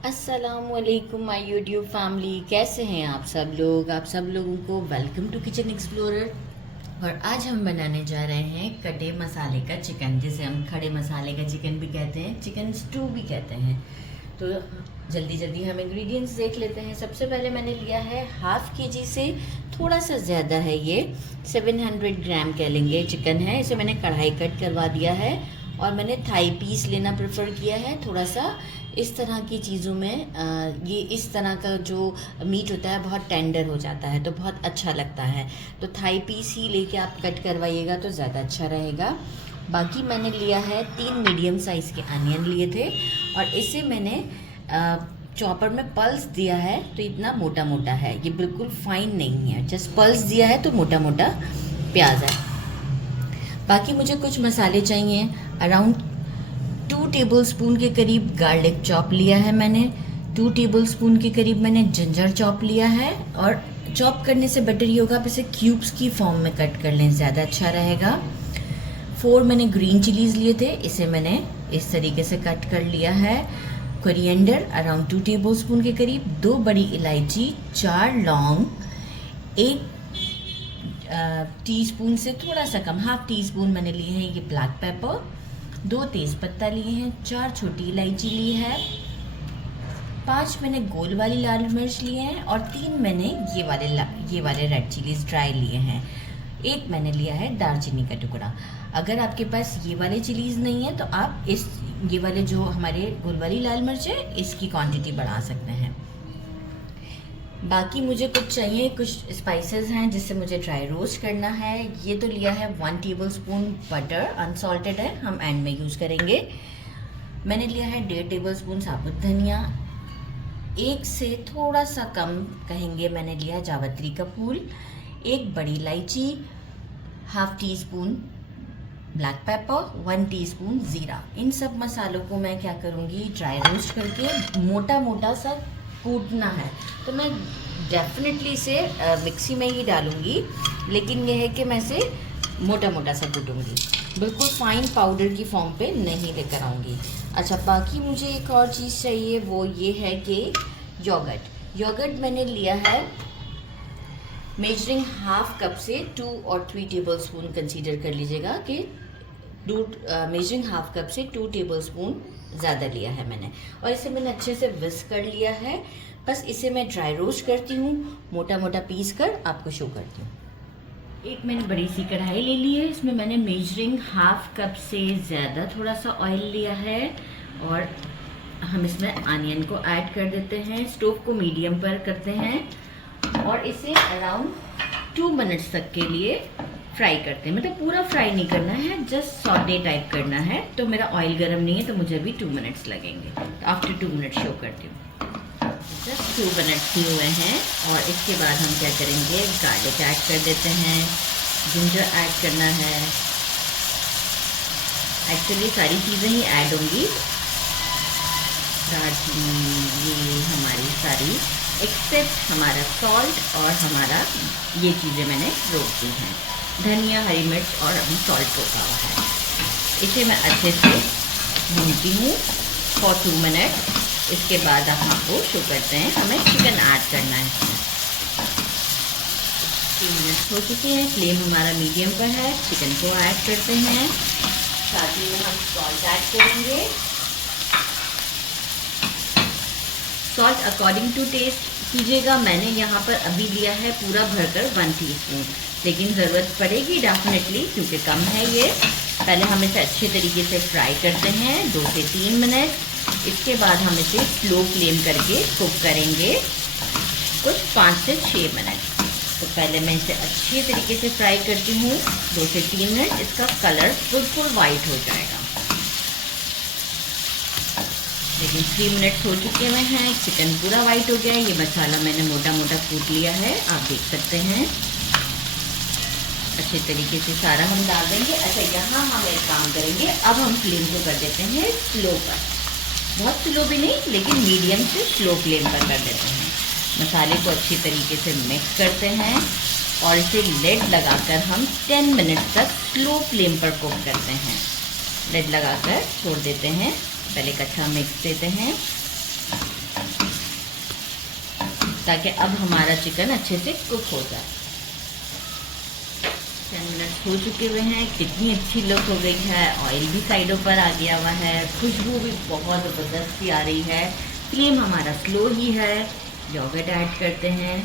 अस्सलामुअलैकुम my YouTube family, कैसे हैं आप सब लोग। आप सब लोगों को वेलकम टू किचन एक्सप्लोरर। और आज हम बनाने जा रहे हैं कटे मसाले का चिकन, जिसे हम खड़े मसाले का चिकन भी कहते हैं, चिकन स्टू भी कहते हैं। तो जल्दी जल्दी हम इंग्रेडिएंट्स देख लेते हैं। सबसे पहले मैंने लिया है हाफ़ केजी से थोड़ा सा ज़्यादा है, ये 700 ग्राम कह लेंगे चिकन है। इसे मैंने कढ़ाई कट करवा दिया है और मैंने थाई पीस लेना प्रेफर किया है। थोड़ा सा इस तरह की चीज़ों में ये इस तरह का जो मीट होता है बहुत टेंडर हो जाता है, तो बहुत अच्छा लगता है। तो थाई पीस ही लेके आप कट करवाइएगा तो ज़्यादा अच्छा रहेगा। बाकी मैंने लिया है 3 मीडियम साइज़ के अनियन लिए थे और इसे मैंने चॉपर में पल्स दिया है, तो इतना मोटा मोटा है, ये बिल्कुल फाइन नहीं है, जस्ट पल्स दिया है तो मोटा मोटा प्याज है। बाकी मुझे कुछ मसाले चाहिए। अराउंड 2 टेबलस्पून के करीब गार्लिक चॉप लिया है मैंने। 2 टेबलस्पून के करीब मैंने जिंजर चॉप लिया है। और चॉप करने से बेटर ये होगा आप इसे क्यूब्स की फॉर्म में कट कर लें, ज़्यादा अच्छा रहेगा। 4 मैंने ग्रीन चिलीज़ लिए थे, इसे मैंने इस तरीके से कट कर लिया है। कोरिएंडर अराउंड 2 टेबलस्पून के करीब, 2 बड़ी इलायची, 4 लौंग, 1 टीस्पून से थोड़ा सा कम, हाफ टी स्पून मैंने लिए हैं ये ब्लैक पेपर, 2 तेज़पत्ता लिए हैं, 4 छोटी इलायची ली है, 5 मैंने गोल वाली लाल मिर्च लिए हैं और 3 मैंने ये वाले रेड चिलीज ड्राई लिए हैं। 1 मैंने लिया है दालचीनी का टुकड़ा। अगर आपके पास ये वाले चिलीज़ नहीं है तो आप ये वाले जो हमारे गोल वाली लाल मिर्च है इसकी क्वांटिटी बढ़ा सकते हैं। बाकी मुझे कुछ चाहिए, कुछ स्पाइसेस हैं जिससे मुझे ड्राई रोस्ट करना है। ये तो लिया है 1 टेबलस्पून बटर, अनसॉल्टेड है, हम एंड में यूज़ करेंगे। मैंने लिया है 1.5 टेबलस्पून साबुत धनिया, 1 से थोड़ा सा कम कहेंगे मैंने लिया है जावित्री का फूल, 1 बड़ी इलायची, half tea spoon black pepper, 1 teaspoon ज़ीरा। इन सब मसालों को मैं क्या करूँगी, ड्राई रोस्ट करके मोटा मोटा सा कूटना है। तो मैं डेफिनेटली इसे मिक्सी में ही डालूँगी, लेकिन यह है कि मैं इसे मोटा मोटा सा कूटूँगी, बिल्कुल फाइन पाउडर की फॉर्म पे नहीं लेकर आऊँगी। अच्छा, बाकी मुझे एक और चीज़ चाहिए, वो ये है कि योगर्ट मैंने लिया है मेजरिंग हाफ कप से 2 और 3 टेबलस्पून कंसीडर कर लीजिएगा कि मेजरिंग हाफ कप से 2 टेबलस्पून ज़्यादा लिया है मैंने। और इसे मैंने अच्छे से विस्क कर लिया है। बस इसे मैं ड्राई रोस्ट करती हूँ, मोटा मोटा पीस कर आपको शो करती हूँ। एक मैंने बड़ी सी कढ़ाई ले ली है, इसमें मैंने मेजरिंग हाफ कप से ज़्यादा थोड़ा सा ऑयल लिया है और हम इसमें अनियन को ऐड कर देते हैं। स्टोव को मीडियम पर करते हैं और इसे अराउंड 2 मिनट्स तक के लिए फ्राई करते हैं। मतलब पूरा फ्राई नहीं करना है, जस्ट सॉटे टाइप करना है। तो मेरा ऑयल गर्म नहीं है तो मुझे अभी 2 मिनट्स लगेंगे। तो आफ्टर 2 मिनट शो करती हूँ। जस्ट 2 मिनट्स ही हुए हैं और इसके बाद हम क्या करेंगे, गार्लिक ऐड कर देते हैं, जिंजर ऐड करना है। एक्चुअली सारी चीज़ें ही ऐड होंगी, दालचीनी, ये हमारी सारी एक्सेप्ट हमारा सॉल्ट और हमारा ये चीज़ें मैंने रोक दी हैं, धनिया, हरी मिर्च और अभी सॉल्ट रोका हुआ है। इसे मैं अच्छे से भूनती हूँ फॉर 2 मिनट। इसके बाद हम आपको शो करते हैं, हमें चिकन ऐड करना है इसमें। 3 मिनट हो चुके हैं, फ्लेम हमारा मीडियम पर है। चिकन को ऐड करते हैं, साथ ही में हम सॉल्ट ऐड करेंगे। सॉल्ट अकॉर्डिंग टू टेस्ट कीजिएगा। मैंने यहाँ पर अभी लिया है पूरा भरकर 1 टीस्पून, लेकिन ज़रूरत पड़ेगी डेफिनेटली क्योंकि कम है ये। पहले हम इसे अच्छे तरीके से फ्राई करते हैं 2 से 3 मिनट। इसके बाद हम इसे स्लो फ्लेम करके कुक करेंगे कुछ 5 से 6 मिनट। तो पहले मैं इसे अच्छे तरीके से फ्राई करती हूँ 2 से 3 मिनट। इसका कलर बिल्कुल वाइट हो जाएगा। लेकिन 3 मिनट हो चुके हुए हैं, चिकन पूरा वाइट हो गया है। ये मसाला मैंने मोटा मोटा कूट लिया है, आप देख सकते हैं। अच्छे तरीके से सारा हम डाल देंगे। अच्छा, यहाँ हम एक काम करेंगे, अब हम फ्लेम को कर देते हैं स्लो पर, बहुत स्लो भी नहीं लेकिन मीडियम से स्लो फ्लेम पर कर देते हैं। मसाले को अच्छी तरीके से मिक्स करते हैं और इसे लिड लगाकर हम 10 मिनट तक स्लो फ्लेम पर कुक करते हैं। लिड लगाकर छोड़ देते हैं, पहले कच्चा मिक्स देते हैं। ताकि अब हमारा चिकन अच्छे से कुक हो जाए। 10 मिनट हो चुके हुए हैं। कितनी अच्छी लुक हो गई है, ऑयल भी साइडों पर आ गया हुआ है, खुशबू भी बहुत ज़बरदस्त सी आ रही है। फ्लेम हमारा स्लो ही है। योगर्ट ऐड करते हैं,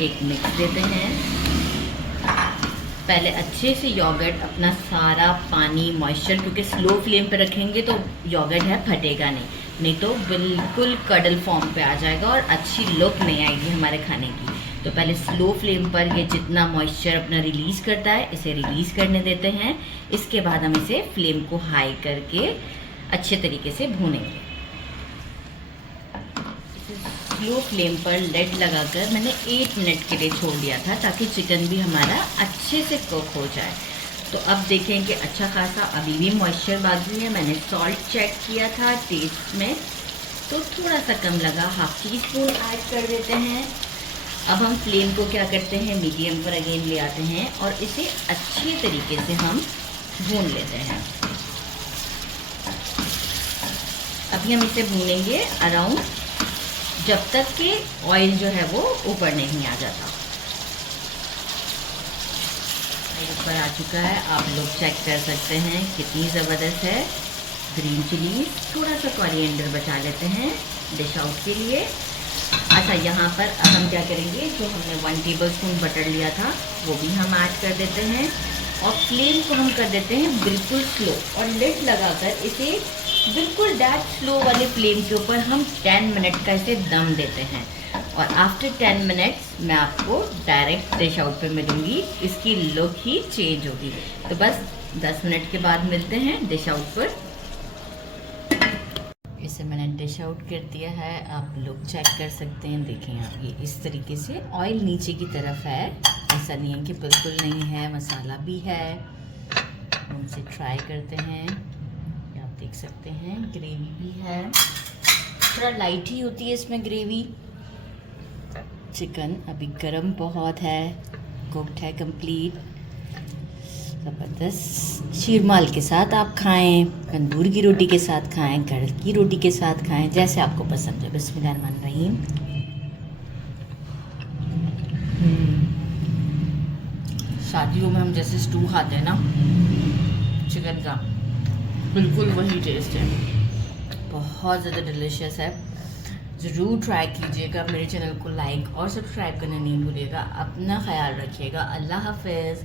एक मिक्स देते हैं। पहले अच्छे से योगर्ट अपना सारा पानी मॉइस्चर, क्योंकि स्लो फ्लेम पे रखेंगे तो योगर्ट है फटेगा नहीं तो बिल्कुल कडल फॉर्म पे आ जाएगा और अच्छी लुक नहीं आएगी हमारे खाने की। तो पहले स्लो फ्लेम पर ये जितना मॉइस्चर अपना रिलीज़ करता है इसे रिलीज़ करने देते हैं। इसके बाद हम इसे फ्लेम को हाई करके अच्छे तरीके से भूनेंगे। स्लो फ्लेम पर लेड लगाकर मैंने 8 मिनट के लिए छोड़ दिया था ताकि चिकन भी हमारा अच्छे से कुक हो जाए। तो अब देखें कि अच्छा खासा अभी भी मॉइस्चर बाकी है। मैंने सॉल्ट चेक किया था टेस्ट में, तो थोड़ा सा कम लगा, हाफ टी स्पून ऐड कर देते हैं। अब हम फ्लेम को क्या करते हैं, मीडियम पर अगेन ले आते हैं और इसे अच्छे तरीके से हम भून लेते हैं। अभी हम इसे भूनेंगे अराउंड जब तक कि ऑयल जो है वो ऊपर नहीं आ जाता। ऊपर आ चुका है, आप लोग चेक कर सकते हैं कितनी ज़बरदस्त है। ग्रीन चिली, थोड़ा सा कोरिएंडर बचा लेते हैं डिश आउट के लिए। अच्छा, यहाँ पर अब हम क्या करेंगे, जो हमने 1 टेबलस्पून बटर लिया था वो भी हम ऐड कर देते हैं और फ्लेम को हम कर देते हैं बिल्कुल स्लो और लिड लगाकर इसे बिल्कुल डेड स्लो वाले फ्लेम के ऊपर हम 10 मिनट का इसे दम देते हैं। और आफ्टर 10 मिनट्स मैं आपको डायरेक्ट डिश आउट पे मिलूँगी, इसकी लुक ही चेंज होगी। तो बस 10 मिनट के बाद मिलते हैं डिश आउट पर। इसे मैंने डिश आउट कर दिया है, आप लोग चेक कर सकते हैं। देखें आप, ये इस तरीके से ऑयल नीचे की तरफ है, ऐसा नहीं है कि बिल्कुल नहीं है, मसाला भी है। हम इसे ट्राई करते हैं, आप देख सकते हैं ग्रेवी भी है, थोड़ा लाइट ही होती है इसमें ग्रेवी। चिकन अभी गरम बहुत है, कुक्ड है कंप्लीट, ज़बरदस्त। शीरमाल के साथ आप खाएं, तंदूर की रोटी के साथ खाएं, घर की रोटी के साथ खाएं, जैसे आपको पसंद है। बिस्मिल्लाहिर्रहमानिर्रहीम। शादियों में हम जैसे स्टू खाते हैं ना चिकन का, बिल्कुल वही टेस्ट है, बहुत ज़्यादा डिलीशियस है। ज़रूर ट्राई कीजिएगा। मेरे चैनल को लाइक और सब्सक्राइब करना नहीं भूलिएगा। अपना ख्याल रखिएगा। अल्लाह हाफ़िज़।